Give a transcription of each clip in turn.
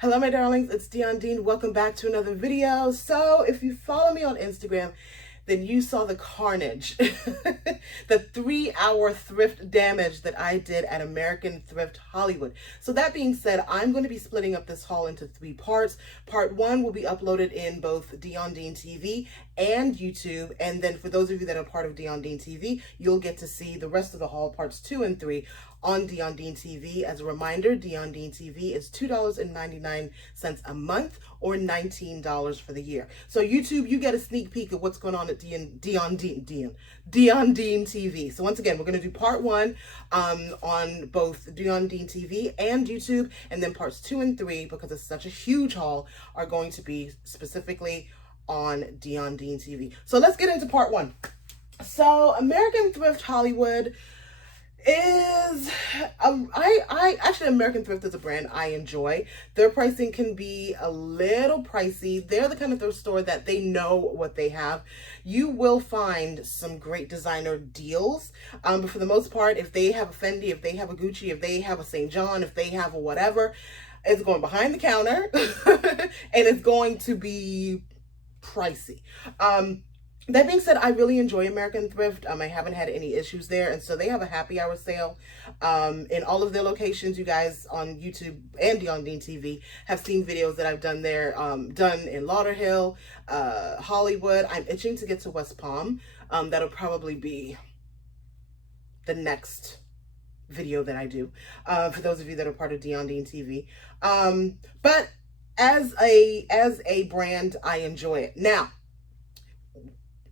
Hello my darlings, it's Dion Dean. Welcome back to another video. So if you follow me on Instagram, then you saw the carnage, the 3-hour thrift damage that I did at American Thrift Hollywood. So that being said, I'm going to be splitting up this haul into 3 parts. Part 1 will be uploaded in both Dion Dean TV and YouTube. And then for those of you that are part of Dion Dean TV, you'll get to see the rest of the haul, parts 2 and 3, on Dion Dean TV. As a reminder, Dion Dean TV is $2.99 a month or $19 for the year. So YouTube, you get a sneak peek of what's going on at Dion Dean TV. So once again, we're going to do part 1 on both Dion Dean TV and YouTube, and then parts 2 and 3, because it's such a huge haul, are going to be specifically on Dion Dean TV. So let's get into part 1. So American Thrift Hollywood is actually American Thrift is a brand I enjoy. Their pricing can be a little pricey. They're the kind of thrift store that they know what they have. You will find some great designer deals, but for the most part, if they have a Fendi, if they have a Gucci, if they have a St. John, if they have a whatever, it's going behind the counter and it's going to be pricey. That being said, I really enjoy American Thrift. I haven't had any issues there. And so they have a happy hour sale in all of their locations. You guys on YouTube and Dion Dean TV have seen videos that I've done there, done in Lauderhill, Hollywood. I'm itching to get to West Palm. That'll probably be the next video that I do, for those of you that are part of Dion Dean TV. But as a brand, I enjoy it. Now,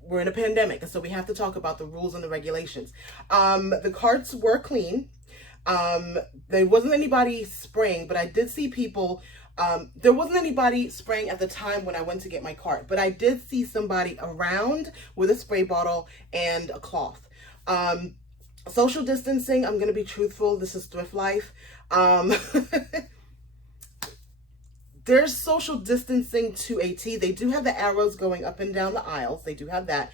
we're in a pandemic, and so we have to talk about the rules and the regulations. The carts were clean. There wasn't anybody spraying, but I did see people. There wasn't anybody spraying at the time when I went to get my cart, but I did see somebody around with a spray bottle and a cloth. Social distancing, I'm going to be truthful. This is thrift life. There's social distancing to a T. They do have the arrows going up and down the aisles. They do have that.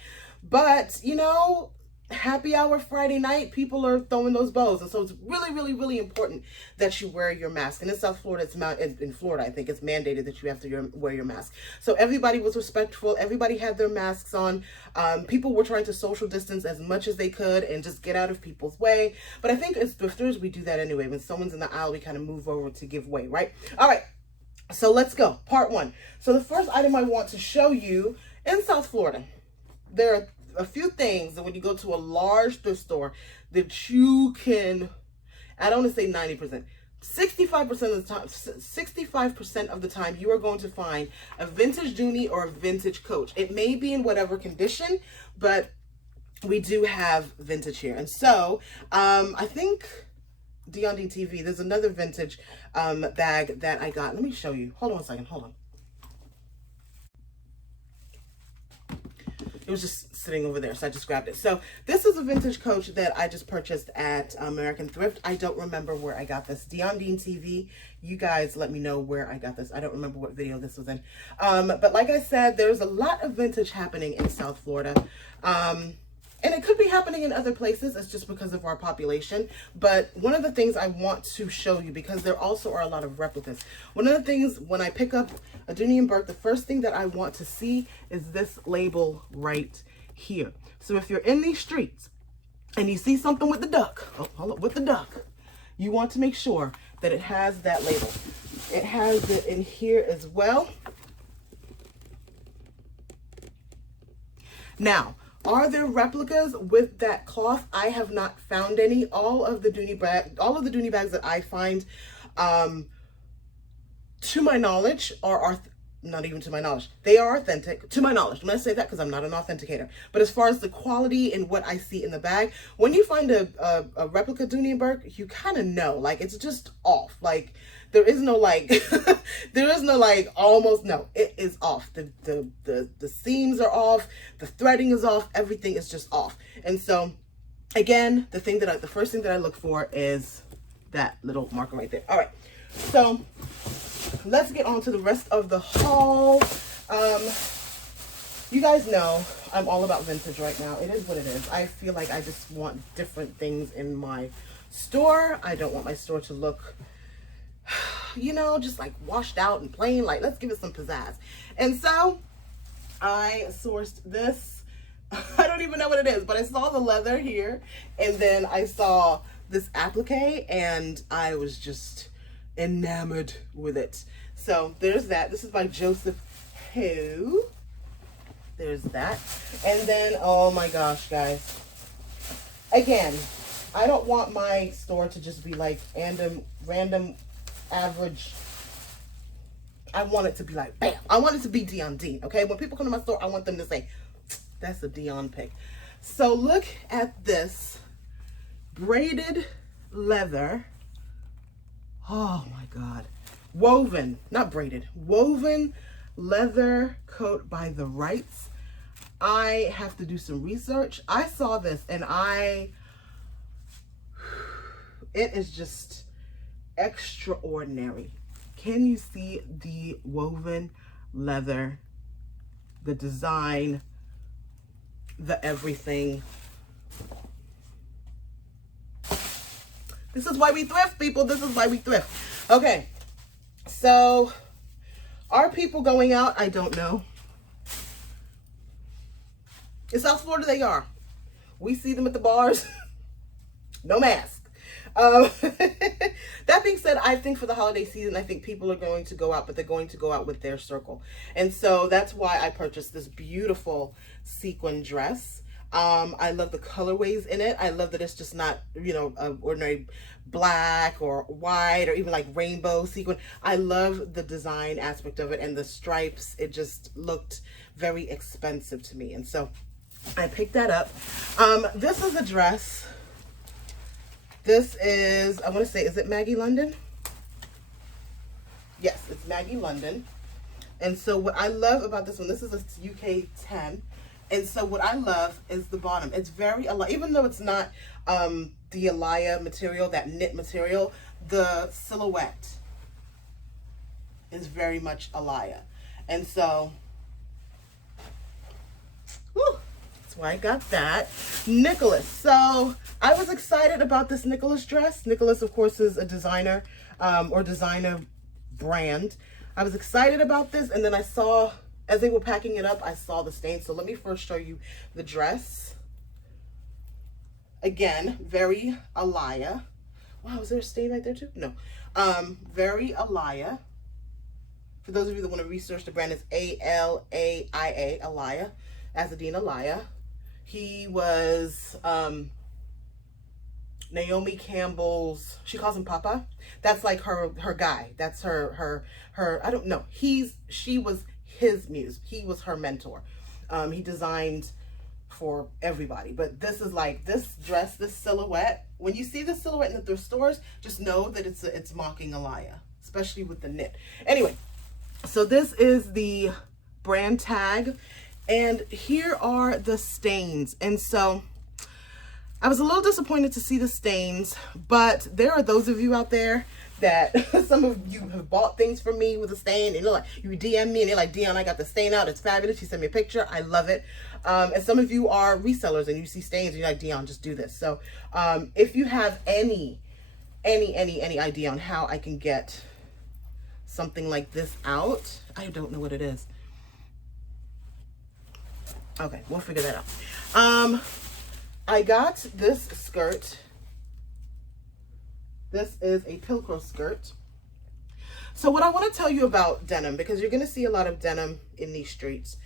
But, you know, happy hour Friday night, people are throwing those bows. And so it's really, really, really important that you wear your mask. And in South Florida, in Florida, I think it's mandated that you have to wear your mask. So everybody was respectful. Everybody had their masks on. People were trying to social distance as much as they could and just get out of people's way. But I think as thrifters, we do that anyway. When someone's in the aisle, we kind of move over to give way, right? All right. So let's go. Part 1. So the first item I want to show you, in South Florida, there are a few things that when you go to a large thrift store that you can, I don't want to say 90%, 65% of the time, 65% of the time you are going to find a vintage Dooney or a vintage Coach. It may be in whatever condition, but we do have vintage here. And so I think Dion Dean TV, there's another vintage bag that I got. Let me show you. Hold on a second. Hold on. It was just sitting over there, so I just grabbed it. So this is a vintage Coach that I just purchased at American Thrift. I don't remember where I got this. Dion Dean TV, you guys let me know where I got this. I don't remember what video this was in. But like I said, there's a lot of vintage happening in South Florida. And it could be happening in other places. It's just because of our population. But one of the things I want to show you, because there also are a lot of replicas. One of the things when I pick up a Dooney & Bourke, the first thing that I want to see is this label right here. So if you're in these streets and you see something with the duck, with the duck, you want to make sure that it has that label. It has it in here as well. Now, are there replicas with that cloth? I have not found any. All of the Dooney bags that I find, to my knowledge, are not even to my knowledge. They are authentic, to my knowledge. I'm going to say that because I'm not an authenticator. But as far as the quality and what I see in the bag, when you find a replica Dooney & Bourke, you kind of know. Like, it's just off. Like, there is no like, there is no like almost, no, it is off. The seams are off, the threading is off, everything is just off. And so, again, the first thing that I look for is that little marker right there. All right, so let's get on to the rest of the haul. You guys know I'm all about vintage right now. It is what it is. I feel like I just want different things in my store. I don't want my store to look you know, just like washed out and plain. Like, let's give it some pizzazz. And so I sourced this. I don't even know what it is, but I saw the leather here, and then I saw this applique, and I was just enamored with it. So there's that. This is by Joseph Hu. There's that. And then, oh my gosh, guys. Again, I don't want my store to just be like random average. I want it to be like, bam. I want it to be Dion Dean, okay? When people come to my store, I want them to say, that's a Dion pick. So look at this braided leather. Oh my God. Woven, not braided, woven leather coat by the Wrights. I have to do some research. I saw this and it is just extraordinary. Can you see the woven leather, the design, the everything? This is why we thrift, people. This is why we thrift. Okay, so are people going out? I don't know. In South Florida, they are. We see them at the bars. No mask. That being said, I think for the holiday season, I think people are going to go out, but they're going to go out with their circle. And so that's why I purchased this beautiful sequin dress. I love the colorways in it. I love that it's just not, you know, ordinary black or white or even like rainbow sequin. I love the design aspect of it and the stripes. It just looked very expensive to me. And so I picked that up. This is a dress. This is, I want to say, is it Maggie London? Yes, it's Maggie London. And so what I love about this one, this is a UK 10. And so what I love is the bottom. It's very, even though it's not the Alaya material, that knit material, the silhouette is very much Alaya. And so, whew, that's why I got that. Nicholas. So I was excited about this Nicholas dress. Nicholas, of course, is a designer or designer brand. I was excited about this, and then I saw, as they were packing it up, I saw the stain. So let me first show you the dress. Again, very Alaya. Wow, is there a stain right there too? No. Very Alaya. For those of you that want to research the brand, it's A-L-A-I-A, Alaya, Azadine Alaya. He was Naomi Campbell's, she calls him Papa. That's like her guy. That's her I don't know. She was his muse. He was her mentor. He designed for everybody. But this is like, this dress, this silhouette, when you see the silhouette in the thrift stores, just know that it's mocking Alaya, especially with the knit. Anyway, so this is the brand tag, and here are the stains. And so I was a little disappointed to see the stains, but there are those of you out there that some of you have bought things from me with a stain, and you DM me and they're like, Dion, I got the stain out. It's fabulous. You send me a picture. I love it. And some of you are resellers and you see stains and you're like, Dion, just do this. So if you have any idea on how I can get something like this out, I don't know what it is. Okay, we'll figure that out. I got this skirt. This is a Pilgrim skirt. So what I want to tell you about denim, because you're going to see a lot of denim in these streets.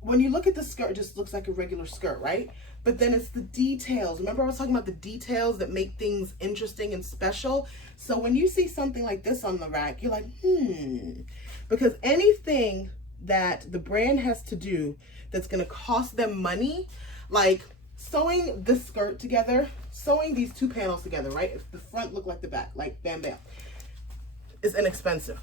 When you look at the skirt, it just looks like a regular skirt, right? But then it's the details. Remember I was talking about the details that make things interesting and special? So when you see something like this on the rack, you're like, because anything that the brand has to do that's going to cost them money, like sewing this skirt together, sewing these two panels together, right? If the front look like the back, like bam, bam, is inexpensive.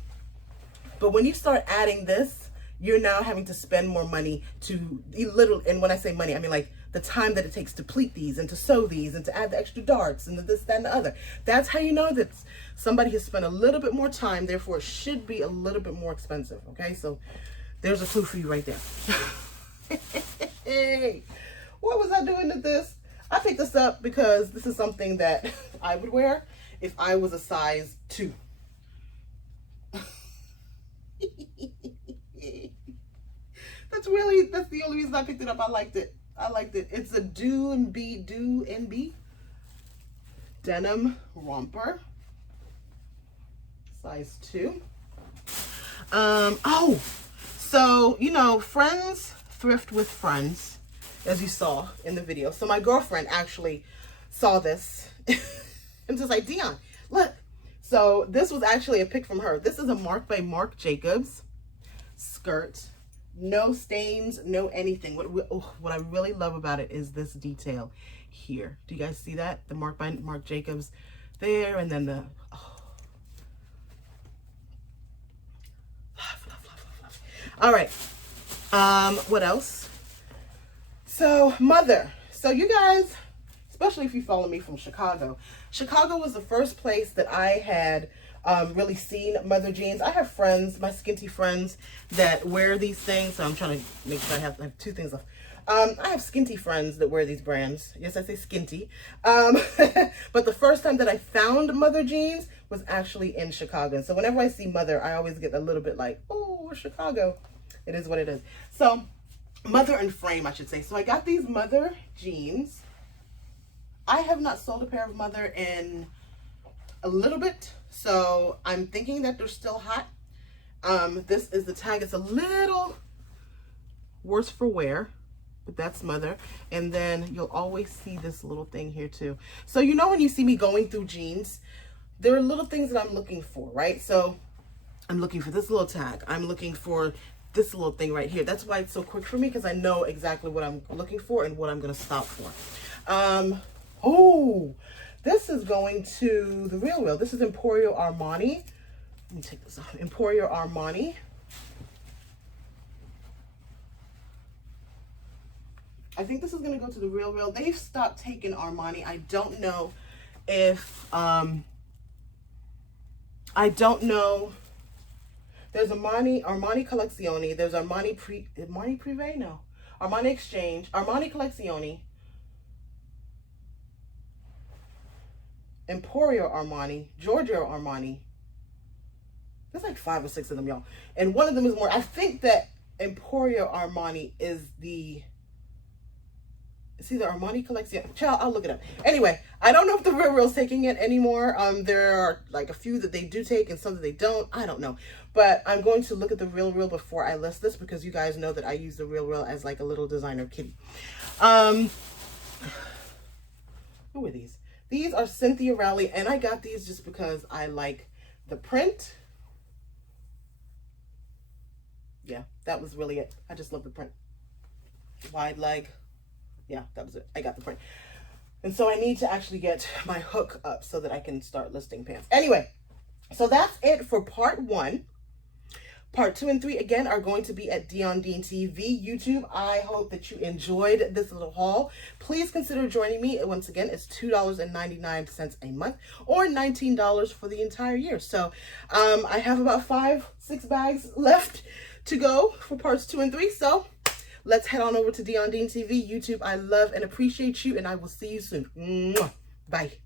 But when you start adding this, you're now having to spend more money to literally, and when I say money, I mean like the time that it takes to pleat these and to sew these and to add the extra darts and the this, that, and the other. That's how you know that somebody has spent a little bit more time, therefore it should be a little bit more expensive, okay? So there's a clue for you right there. Hey, what was I doing with this? I picked this up because this is something that I would wear. if I was a size 2. That's the only reason I picked it up. I liked it. It's a do and be denim romper, size 2. Oh, so you know, friends thrift with friends, as you saw in the video. So my girlfriend actually saw this and just like, Dion, look. So this was actually a pic from her. This is a Marc by Marc Jacobs skirt. No stains, no anything. What I really love about it is this detail here. Do you guys see that? The Marc by Marc Jacobs there, and then the love. All right. What else? So Mother. So you guys, especially if you follow me from Chicago, Chicago was the first place that I had really seen Mother jeans. I have friends, my skinty friends, that wear these things. So I'm trying to make sure I have 2 things left. I have skinty friends that wear these brands. Yes, I say skinty. But the first time that I found Mother jeans was actually in Chicago. And so whenever I see Mother, I always get a little bit like, oh, Chicago. It is what it is. So Mother and Frame, I should say. So I got these Mother jeans. I have not sold a pair of Mother in a little bit, so I'm thinking that they're still hot. This is the tag. It's a little worse for wear, but that's Mother. And then you'll always see this little thing here too. So you know when you see me going through jeans, there are little things that I'm looking for, right? So I'm looking for this little tag. I'm looking for this little thing right here. That's why it's so quick for me, because I know exactly what I'm looking for and what I'm going to stop for. Oh, this is going to the Real. This is Emporio Armani. Let me take this off. Emporio Armani. I think this is going to go to the Real. They've stopped taking Armani. I don't know if, I don't know. There's Armani Collezione. There's Armani Privé? No. Armani Exchange. Armani Collezione. Emporio Armani, Giorgio Armani. There's like 5 or 6 of them, y'all. And one of them is more, I think that Emporio Armani is it's either Armani Collection. Child, I'll look it up. Anyway, I don't know if the Real's taking it anymore. There are like a few that they do take and some that they don't. I don't know. But I'm going to look at the Real before I list this, because you guys know that I use the Real as like a little designer kitty. Who are these? These are Cynthia Rowley, and I got these just because I like the print. Yeah, that was really it. I just love the print. Wide leg. Yeah, that was it. I got the print. And so I need to actually get my hook up so that I can start listing pants. Anyway, so that's it for part 1. Part 2 and 3, again, are going to be at Dion Dean TV, YouTube. I hope that you enjoyed this little haul. Please consider joining me. Once again, it's $2.99 a month or $19 for the entire year. So I have about 5-6 bags left to go for parts 2 and 3. So let's head on over to Dion Dean TV, YouTube. I love and appreciate you, and I will see you soon. Mwah. Bye.